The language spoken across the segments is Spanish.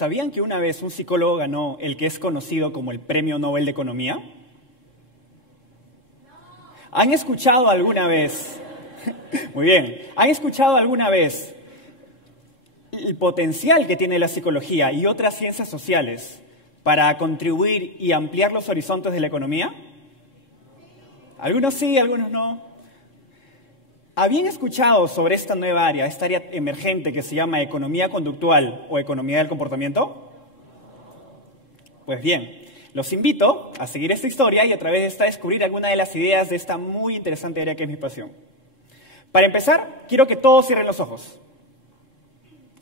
¿Sabían que una vez un psicólogo ganó el que es conocido como el Premio Nobel de Economía? ¿Han escuchado alguna vez? Muy bien. ¿Han escuchado alguna vez el potencial que tiene la psicología y otras ciencias sociales para contribuir y ampliar los horizontes de la economía? Algunos sí, algunos no. ¿Habían escuchado sobre esta nueva área, esta área emergente que se llama economía conductual o economía del comportamiento? Pues bien, los invito a seguir esta historia y a través de esta descubrir algunas de las ideas de esta muy interesante área que es mi pasión. Para empezar, quiero que todos cierren los ojos.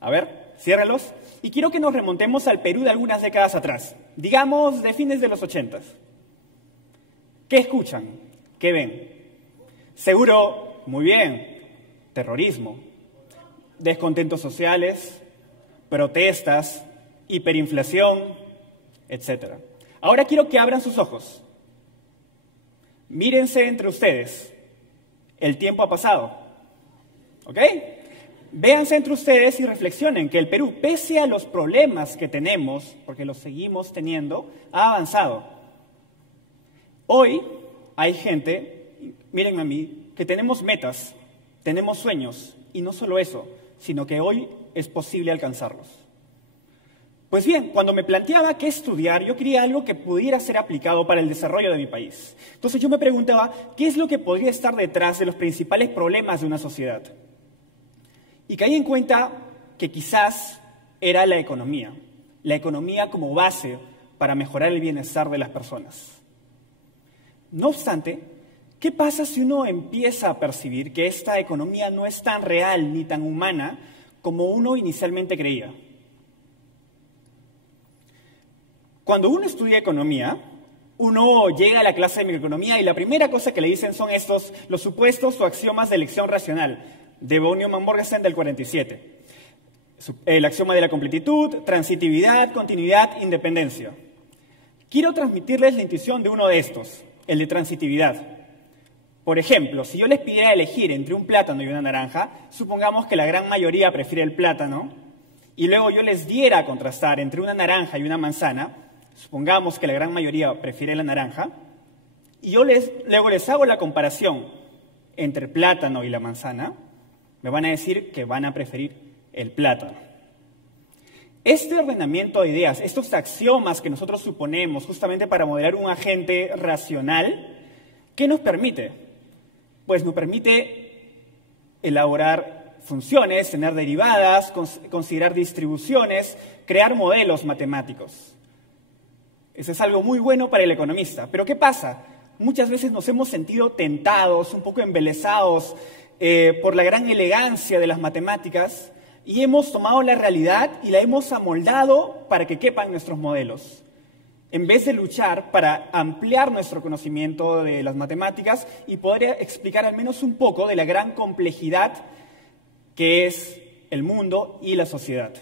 A ver, ciérrenlos. Y quiero que nos remontemos al Perú de algunas décadas atrás, digamos de fines de los 80. ¿Qué escuchan? ¿Qué ven? Seguro, muy bien, terrorismo, descontentos sociales, protestas, hiperinflación, etc. Ahora quiero que abran sus ojos. Mírense entre ustedes. El tiempo ha pasado. ¿Ok? Véanse entre ustedes y reflexionen que el Perú, pese a los problemas que tenemos, porque los seguimos teniendo, ha avanzado. Hoy hay gente, mírenme a mí, que tenemos metas, tenemos sueños, y no solo eso, sino que hoy es posible alcanzarlos. Pues bien, cuando me planteaba qué estudiar, yo quería algo que pudiera ser aplicado para el desarrollo de mi país. Entonces yo me preguntaba, ¿qué es lo que podría estar detrás de los principales problemas de una sociedad? Y caí en cuenta que quizás era la economía como base para mejorar el bienestar de las personas. No obstante, ¿qué pasa si uno empieza a percibir que esta economía no es tan real ni tan humana como uno inicialmente creía? Cuando uno estudia economía, uno llega a la clase de microeconomía y la primera cosa que le dicen son los supuestos o axiomas de elección racional, de von Neumann-Borgeson del 47. El axioma de la completitud, transitividad, continuidad, independencia. Quiero transmitirles la intuición de uno de estos, el de transitividad. Por ejemplo, si yo les pidiera elegir entre un plátano y una naranja, supongamos que la gran mayoría prefiere el plátano, y luego yo les diera a contrastar entre una naranja y una manzana, supongamos que la gran mayoría prefiere la naranja, y yo luego les hago la comparación entre el plátano y la manzana, me van a decir que van a preferir el plátano. Este ordenamiento de ideas, estos axiomas que nosotros suponemos justamente para modelar un agente racional, ¿qué nos permite? Pues nos permite elaborar funciones, tener derivadas, considerar distribuciones, crear modelos matemáticos. Eso es algo muy bueno para el economista. Pero ¿qué pasa? Muchas veces nos hemos sentido tentados, un poco embelesados por la gran elegancia de las matemáticas y hemos tomado la realidad y la hemos amoldado para que quepan nuestros modelos. En vez de luchar para ampliar nuestro conocimiento de las matemáticas y poder explicar al menos un poco de la gran complejidad que es el mundo y la sociedad.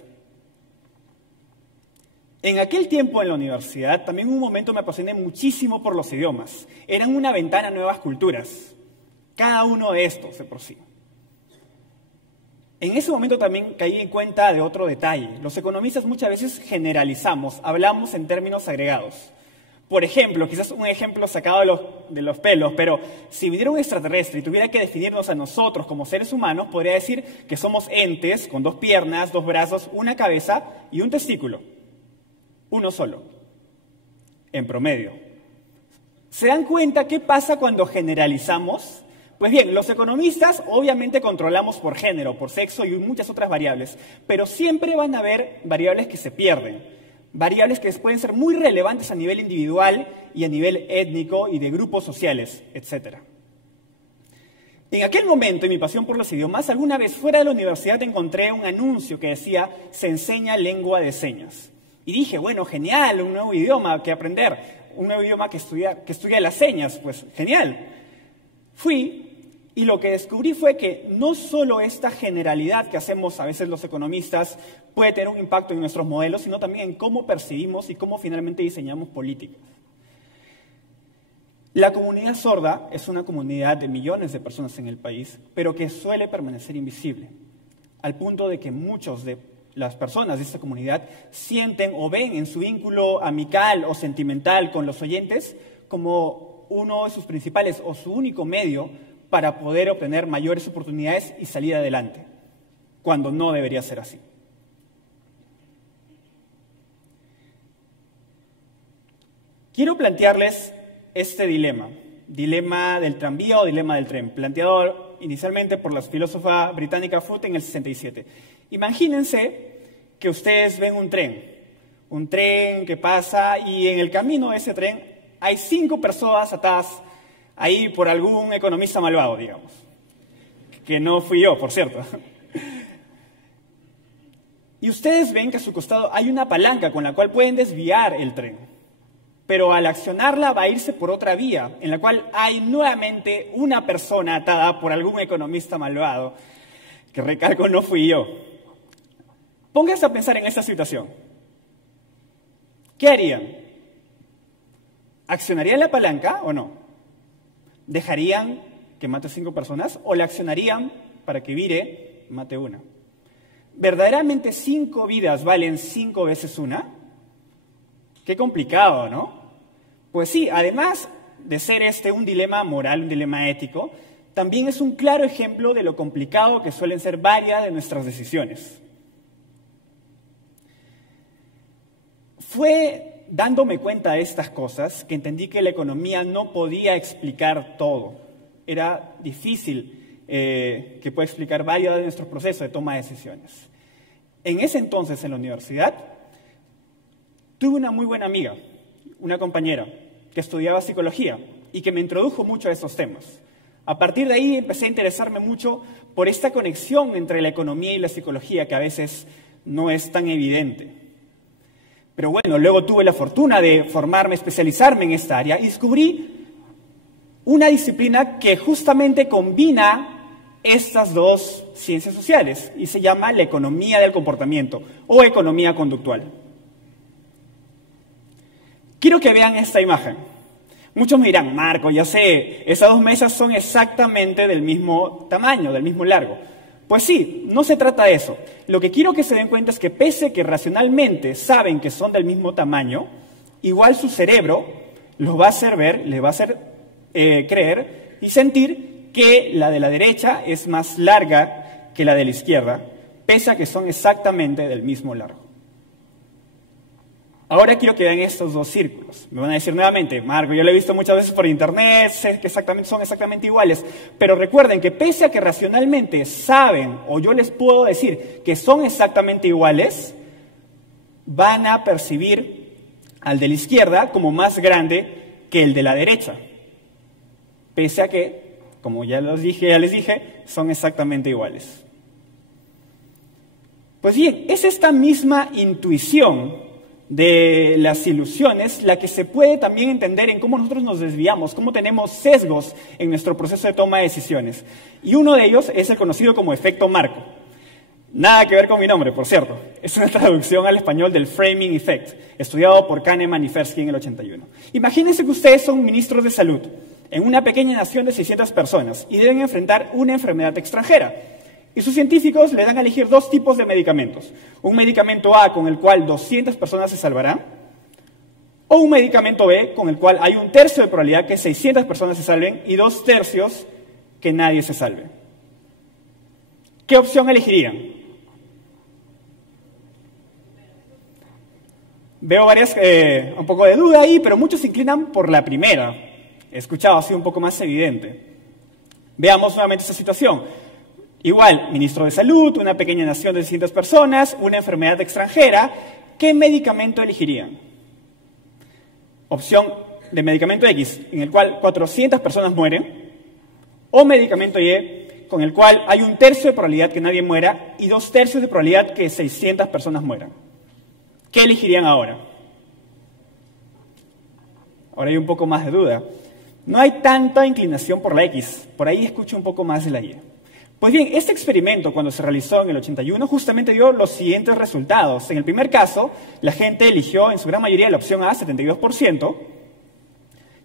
En aquel tiempo en la universidad, también un momento me apasioné muchísimo por los idiomas. Eran una ventana a nuevas culturas. Cada uno de estos de por sí. En ese momento también caí en cuenta de otro detalle. Los economistas muchas veces generalizamos, hablamos en términos agregados. Por ejemplo, quizás un ejemplo sacado de los pelos, pero si viniera un extraterrestre y tuviera que definirnos a nosotros como seres humanos, podría decir que somos entes con 2 piernas, 2 brazos, una cabeza y un testículo. Uno solo, en promedio. ¿Se dan cuenta qué pasa cuando generalizamos? Pues bien, los economistas obviamente controlamos por género, por sexo y muchas otras variables, pero siempre van a haber variables que se pierden, variables que pueden ser muy relevantes a nivel individual y a nivel étnico y de grupos sociales, etc. En aquel momento, en mi pasión por los idiomas, alguna vez fuera de la universidad encontré un anuncio que decía «Se enseña lengua de señas». Y dije, bueno, genial, un nuevo idioma que aprender, un nuevo idioma que estudia las señas, pues genial. Fui y lo que descubrí fue que no solo esta generalidad que hacemos a veces los economistas puede tener un impacto en nuestros modelos, sino también en cómo percibimos y cómo finalmente diseñamos políticas. La comunidad sorda es una comunidad de millones de personas en el país, pero que suele permanecer invisible, al punto de que muchos de las personas de esta comunidad sienten o ven en su vínculo amical o sentimental con los oyentes como uno de sus principales o su único medio para poder obtener mayores oportunidades y salir adelante, cuando no debería ser así. Quiero plantearles este dilema del tranvía o dilema del tren, planteado inicialmente por la filósofa británica Foot en el 67. Imagínense que ustedes ven un tren que pasa y en el camino de ese tren hay 5 personas atadas ahí por algún economista malvado, digamos, que no fui yo, por cierto. Y ustedes ven que a su costado hay una palanca con la cual pueden desviar el tren, pero al accionarla va a irse por otra vía, en la cual hay nuevamente una persona atada por algún economista malvado, que recalco no fui yo. Pónganse a pensar en esta situación. ¿Qué harían? ¿Accionarían la palanca o no? ¿Dejarían que mate 5 personas o la accionarían para que vire y mate una? ¿Verdaderamente 5 vidas valen 5 veces una? Qué complicado, ¿no? Pues sí, además de ser un dilema moral, un dilema ético, también es un claro ejemplo de lo complicado que suelen ser varias de nuestras decisiones. Fue dándome cuenta de estas cosas que entendí que la economía no podía explicar todo. Era difícil que pueda explicar varios de nuestros procesos de toma de decisiones. En ese entonces, en la universidad, tuve una muy buena amiga, una compañera, que estudiaba psicología y que me introdujo mucho a estos temas. A partir de ahí empecé a interesarme mucho por esta conexión entre la economía y la psicología que a veces no es tan evidente. Pero bueno, luego tuve la fortuna de formarme, especializarme en esta área y descubrí una disciplina que justamente combina estas dos ciencias sociales y se llama la economía del comportamiento o economía conductual. Quiero que vean esta imagen. Muchos me dirán, Marco, ya sé, esas 2 mesas son exactamente del mismo tamaño, del mismo largo. Pues sí, no se trata de eso. Lo que quiero que se den cuenta es que pese que racionalmente saben que son del mismo tamaño, igual su cerebro los va a hacer ver, les va a hacer creer y sentir que la de la derecha es más larga que la de la izquierda, pese a que son exactamente del mismo largo. Ahora quiero que vean estos 2 círculos. Me van a decir nuevamente, Marco, yo lo he visto muchas veces por internet, sé que son exactamente iguales, pero recuerden que pese a que racionalmente saben, o yo les puedo decir que son exactamente iguales, van a percibir al de la izquierda como más grande que el de la derecha. Pese a que, como ya les dije, son exactamente iguales. Pues bien, es esta misma intuición de las ilusiones la que se puede también entender en cómo nosotros nos desviamos, cómo tenemos sesgos en nuestro proceso de toma de decisiones. Y uno de ellos es el conocido como efecto Marco. Nada que ver con mi nombre, por cierto. Es una traducción al español del framing effect, estudiado por Kahneman y Tversky en el 81. Imagínense que ustedes son ministros de salud en una pequeña nación de 600 personas y deben enfrentar una enfermedad extranjera. Y sus científicos le dan a elegir 2 tipos de medicamentos. Un medicamento A con el cual 200 personas se salvarán, o un medicamento B con el cual hay 1/3 de probabilidad que 600 personas se salven y 2/3 que nadie se salve. ¿Qué opción elegirían? Veo un poco de duda ahí, pero muchos se inclinan por la primera. He escuchado así un poco más evidente. Veamos nuevamente esta situación. Igual, ministro de salud, una pequeña nación de 600 personas, una enfermedad extranjera, ¿qué medicamento elegirían? Opción de medicamento X, en el cual 400 personas mueren, o medicamento Y, con el cual hay 1/3 de probabilidad que nadie muera y 2/3 de probabilidad que 600 personas mueran. ¿Qué elegirían ahora? Ahora hay un poco más de duda. No hay tanta inclinación por la X, por ahí escucho un poco más de la Y. Pues bien, este experimento, cuando se realizó en el 81, justamente dio los siguientes resultados. En el primer caso, la gente eligió en su gran mayoría la opción A, 72%,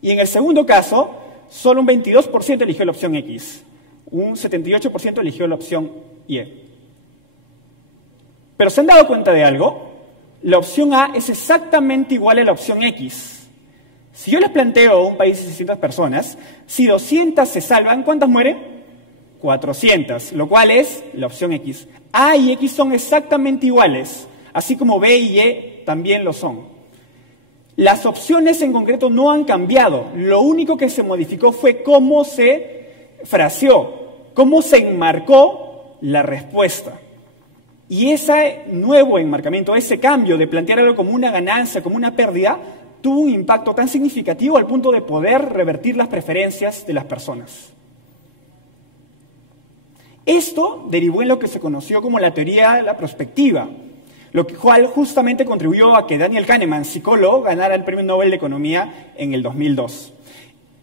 y en el segundo caso, solo un 22% eligió la opción X, un 78% eligió la opción Y. Pero ¿se han dado cuenta de algo? La opción A es exactamente igual a la opción X. Si yo les planteo un país de 600 personas, si 200 se salvan, ¿cuántas mueren? 400, lo cual es la opción X. A y X son exactamente iguales, así como B y Y también lo son. Las opciones en concreto no han cambiado. Lo único que se modificó fue cómo se fraseó, cómo se enmarcó la respuesta. Y ese nuevo enmarcamiento, ese cambio de plantear algo como una ganancia, como una pérdida, tuvo un impacto tan significativo al punto de poder revertir las preferencias de las personas. Esto derivó en lo que se conoció como la teoría de la prospectiva, lo cual justamente contribuyó a que Daniel Kahneman, psicólogo, ganara el Premio Nobel de Economía en el 2002.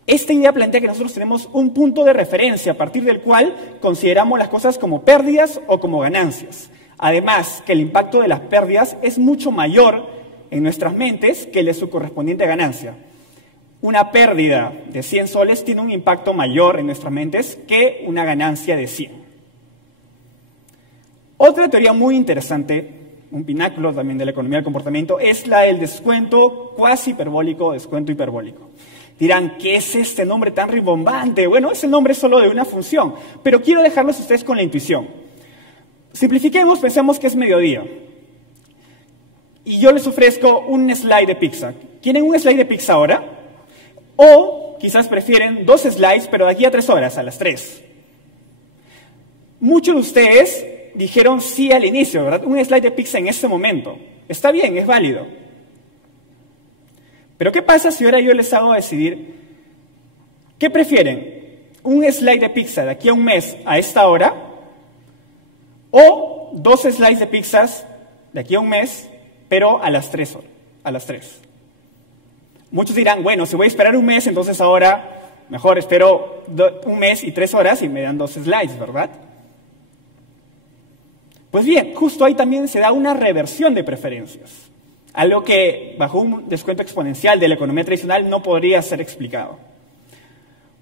Esta idea plantea que nosotros tenemos un punto de referencia a partir del cual consideramos las cosas como pérdidas o como ganancias. Además, que el impacto de las pérdidas es mucho mayor en nuestras mentes que el de su correspondiente ganancia. Una pérdida de 100 soles tiene un impacto mayor en nuestras mentes que una ganancia de 100. Otra teoría muy interesante, un pináculo también de la economía del comportamiento, es la del descuento cuasi hiperbólico, descuento hiperbólico. Dirán, ¿qué es este nombre tan rimbombante? Bueno, es el nombre solo de una función, pero quiero dejarlos a ustedes con la intuición. Simplifiquemos, pensemos que es mediodía. Y yo les ofrezco un slide de pizza. ¿Quieren un slide de pizza ahora? O quizás prefieren 2 slides, pero de aquí a 3 horas, a las 3. Muchos de ustedes dijeron sí al inicio, ¿verdad? Un slide de pizza en este momento. Está bien, es válido. Pero ¿qué pasa si ahora yo les hago decidir qué prefieren? ¿Un slide de pizza de aquí a un mes a esta hora? ¿O 2 slides de pizzas de aquí a un mes, pero a las 3 horas? A las 3. Muchos dirán, bueno, si voy a esperar un mes, entonces ahora mejor espero un mes y 3 horas y me dan 2 slides, ¿verdad? Pues bien, justo ahí también se da una reversión de preferencias, algo que bajo un descuento exponencial de la economía tradicional no podría ser explicado.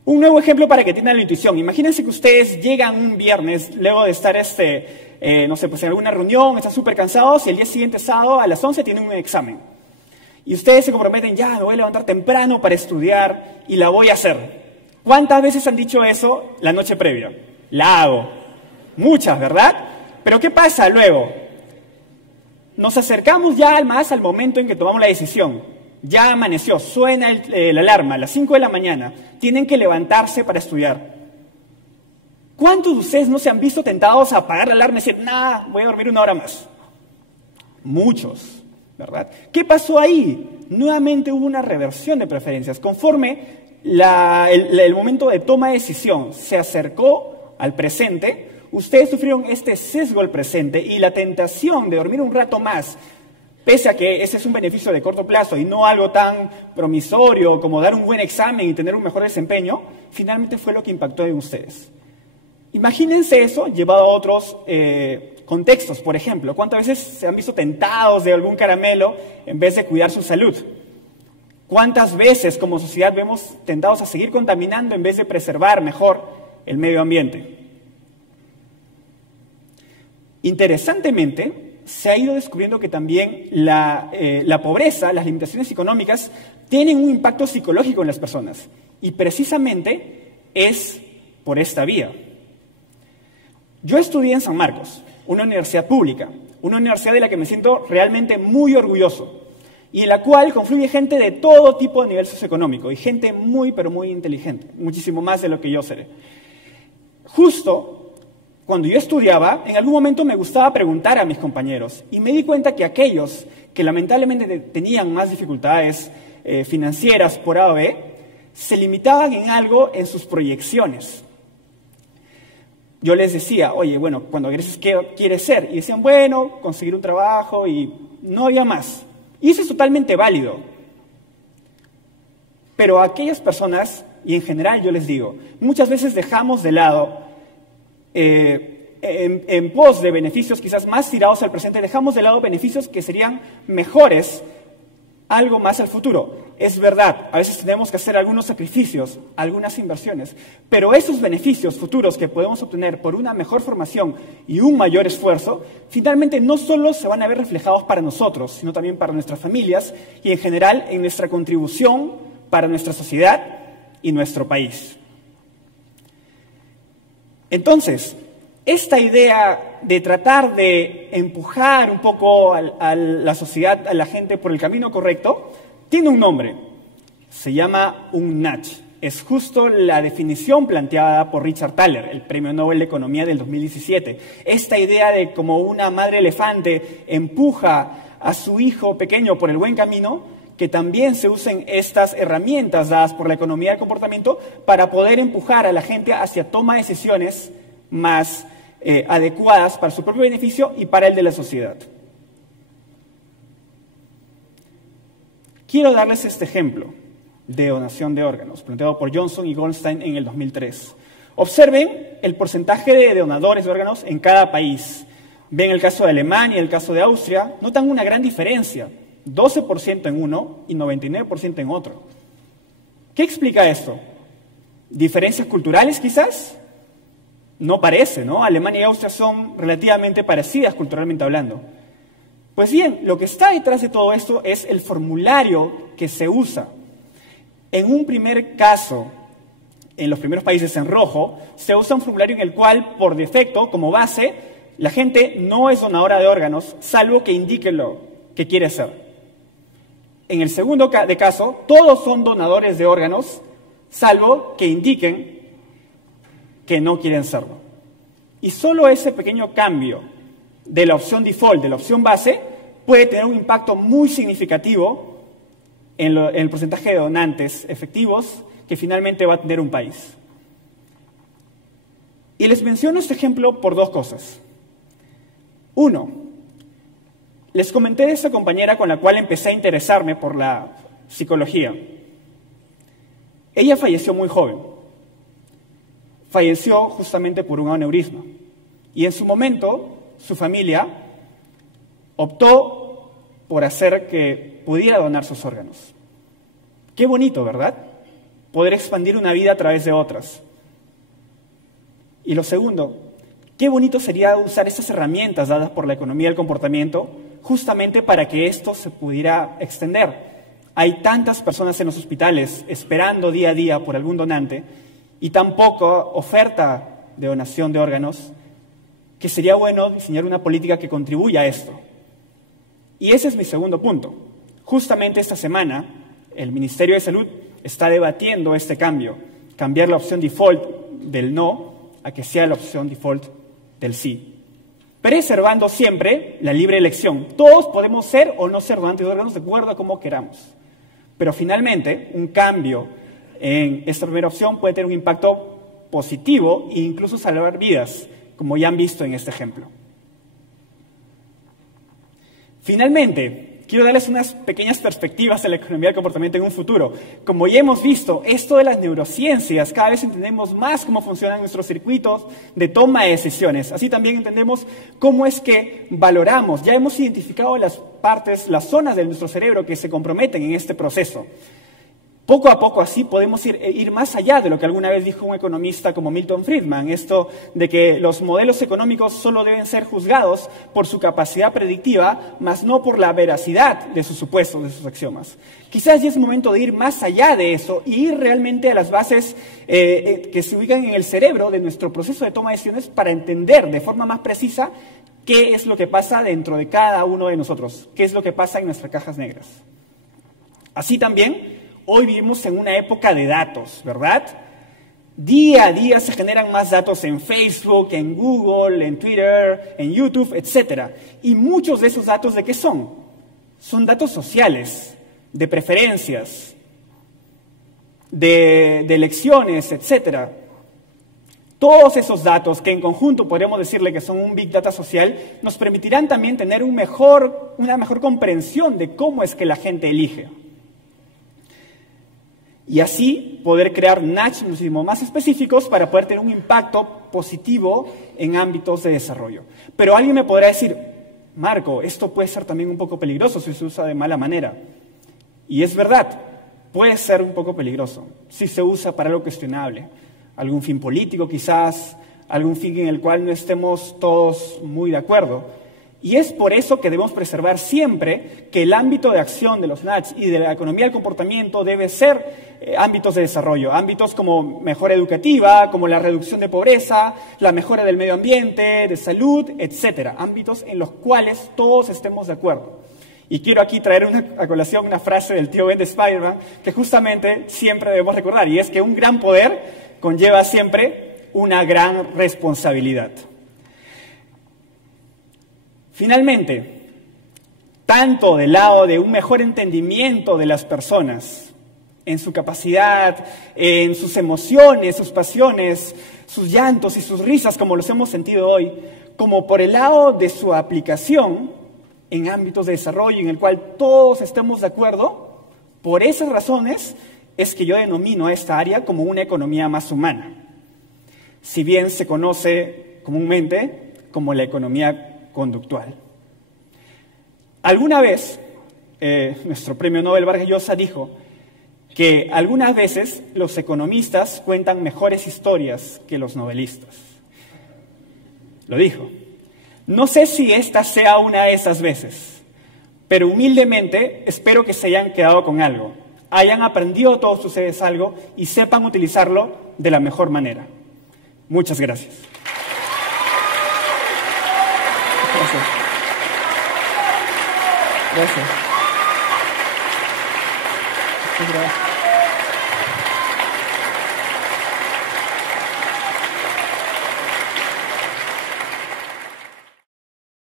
Un nuevo ejemplo para que tengan la intuición. Imagínense que ustedes llegan un viernes, luego de estar no sé, pues en alguna reunión, están súper cansados y el día siguiente, sábado, a las 11 tienen un examen. Y ustedes se comprometen, ya, me voy a levantar temprano para estudiar y la voy a hacer. ¿Cuántas veces han dicho eso la noche previa? La hago. Muchas, ¿verdad? Pero ¿qué pasa luego? Nos acercamos ya más al momento en que tomamos la decisión. Ya amaneció, suena la alarma a las 5 de la mañana. Tienen que levantarse para estudiar. ¿Cuántos de ustedes no se han visto tentados a apagar la alarma y decir, nah, voy a dormir 1 hora más? Muchos, ¿verdad? ¿Qué pasó ahí? Nuevamente hubo una reversión de preferencias. Conforme el momento de toma de decisión se acercó al presente, ustedes sufrieron este sesgo al presente y la tentación de dormir un rato más, pese a que ese es un beneficio de corto plazo y no algo tan promisorio como dar un buen examen y tener un mejor desempeño, finalmente fue lo que impactó en ustedes. Imagínense eso llevado a otros contextos. Por ejemplo, ¿cuántas veces se han visto tentados de algún caramelo en vez de cuidar su salud? ¿Cuántas veces como sociedad vemos tentados a seguir contaminando en vez de preservar mejor el medio ambiente? Interesantemente, se ha ido descubriendo que también la pobreza, las limitaciones económicas, tienen un impacto psicológico en las personas. Y precisamente es por esta vía. Yo estudié en San Marcos, una universidad pública, una universidad de la que me siento realmente muy orgulloso y en la cual confluye gente de todo tipo de nivel socioeconómico y gente muy, pero muy inteligente, muchísimo más de lo que yo seré. Justo cuando yo estudiaba, en algún momento me gustaba preguntar a mis compañeros y me di cuenta que aquellos que lamentablemente tenían más dificultades financieras por A o B, se limitaban en algo en sus proyecciones. Yo les decía, oye, bueno, cuando egreses, ¿qué quieres ser? Y decían, bueno, conseguir un trabajo y no había más. Y eso es totalmente válido. Pero a aquellas personas, y en general yo les digo, muchas veces dejamos de lado, en pos de beneficios quizás más tirados al presente, dejamos de lado beneficios que serían mejores algo más al futuro. Es verdad, a veces tenemos que hacer algunos sacrificios, algunas inversiones, pero esos beneficios futuros que podemos obtener por una mejor formación y un mayor esfuerzo, finalmente no solo se van a ver reflejados para nosotros, sino también para nuestras familias y en general en nuestra contribución para nuestra sociedad y nuestro país. Entonces, esta idea de tratar de empujar un poco a la sociedad, a la gente por el camino correcto, tiene un nombre. Se llama un nudge. Es justo la definición planteada por Richard Thaler, el Premio Nobel de Economía del 2017. Esta idea de cómo una madre elefante empuja a su hijo pequeño por el buen camino, que también se usen estas herramientas dadas por la economía del comportamiento para poder empujar a la gente hacia toma de decisiones más adecuadas para su propio beneficio y para el de la sociedad. Quiero darles este ejemplo de donación de órganos, planteado por Johnson y Goldstein en el 2003. Observen el porcentaje de donadores de órganos en cada país. Ven el caso de Alemania y el caso de Austria, notan una gran diferencia, 12% en uno y 99% en otro. ¿Qué explica esto? ¿Diferencias culturales quizás? No parece, ¿no? Alemania y Austria son relativamente parecidas culturalmente hablando. Pues bien, lo que está detrás de todo esto es el formulario que se usa. En un primer caso, en los primeros países en rojo, se usa un formulario en el cual, por defecto, como base, la gente no es donadora de órganos, salvo que indique lo que quiere ser. En el segundo caso, todos son donadores de órganos, salvo que indiquen que no quieren serlo. Y solo ese pequeño cambio de la opción default, de la opción base, puede tener un impacto muy significativo en el porcentaje de donantes efectivos que finalmente va a tener un país. Y les menciono este ejemplo por dos cosas. Uno, les comenté de esta compañera con la cual empecé a interesarme por la psicología. Ella falleció muy joven. Falleció justamente por un aneurisma. Y en su momento, su familia optó por hacer que pudiera donar sus órganos. Qué bonito, ¿verdad? Poder expandir una vida a través de otras. Y lo segundo, qué bonito sería usar esas herramientas dadas por la economía del comportamiento justamente para que esto se pudiera extender. Hay tantas personas en los hospitales esperando día a día por algún donante y tan poca oferta de donación de órganos que sería bueno diseñar una política que contribuya a esto. Y ese es mi segundo punto. Justamente esta semana, el Ministerio de Salud está debatiendo este cambio, cambiar la opción default del no a que sea la opción default del sí, preservando siempre la libre elección. Todos podemos ser o no ser donantes de órganos de acuerdo a cómo queramos. Pero finalmente, un cambio en esta primera opción puede tener un impacto positivo e incluso salvar vidas, como ya han visto en este ejemplo. Finalmente, quiero darles unas pequeñas perspectivas de la economía del comportamiento en un futuro. Como ya hemos visto, esto de las neurociencias, cada vez entendemos más cómo funcionan nuestros circuitos de toma de decisiones. Así también entendemos cómo es que valoramos. Ya hemos identificado las partes, las zonas de nuestro cerebro que se comprometen en este proceso. Poco a poco así podemos ir más allá de lo que alguna vez dijo un economista como Milton Friedman, esto de que los modelos económicos solo deben ser juzgados por su capacidad predictiva, más no por la veracidad de sus supuestos, de sus axiomas. Quizás ya es momento de ir más allá de eso y ir realmente a las bases que se ubican en el cerebro de nuestro proceso de toma de decisiones para entender de forma más precisa qué es lo que pasa dentro de cada uno de nosotros, qué es lo que pasa en nuestras cajas negras. Así también, hoy vivimos en una época de datos, ¿verdad? Día a día se generan más datos en Facebook, en Google, en Twitter, en YouTube, etc. Y muchos de esos datos, ¿de qué son? Son datos sociales, de preferencias, de elecciones, etc. Todos esos datos, que en conjunto podríamos decirle que son un Big Data social, nos permitirán también tener una mejor comprensión de cómo es que la gente elige. Y así poder crear nudges muchísimo más específicos para poder tener un impacto positivo en ámbitos de desarrollo. Pero alguien me podrá decir, Marco, esto puede ser también un poco peligroso si se usa de mala manera. Y es verdad, puede ser un poco peligroso si se usa para algo cuestionable, algún fin político quizás, algún fin en el cual no estemos todos muy de acuerdo. Y es por eso que debemos preservar siempre que el ámbito de acción de los NACH y de la economía del comportamiento debe ser ámbitos de desarrollo, ámbitos como mejora educativa, como la reducción de pobreza, la mejora del medio ambiente, de salud, etcétera, ámbitos en los cuales todos estemos de acuerdo. Y quiero aquí traer a colación una frase del tío Ben de Spider-Man que justamente siempre debemos recordar, y es que un gran poder conlleva siempre una gran responsabilidad. Finalmente, tanto del lado de un mejor entendimiento de las personas, en su capacidad, en sus emociones, sus pasiones, sus llantos y sus risas, como los hemos sentido hoy, como por el lado de su aplicación en ámbitos de desarrollo en el cual todos estemos de acuerdo, por esas razones es que yo denomino a esta área como una economía más humana, si bien se conoce comúnmente como la economía conductual. Alguna vez, nuestro premio Nobel Vargas Llosa dijo que algunas veces los economistas cuentan mejores historias que los novelistas. Lo dijo. No sé si esta sea una de esas veces, pero humildemente espero que se hayan quedado con algo, hayan aprendido todos ustedes algo y sepan utilizarlo de la mejor manera. Muchas gracias. Gracias. Gracias.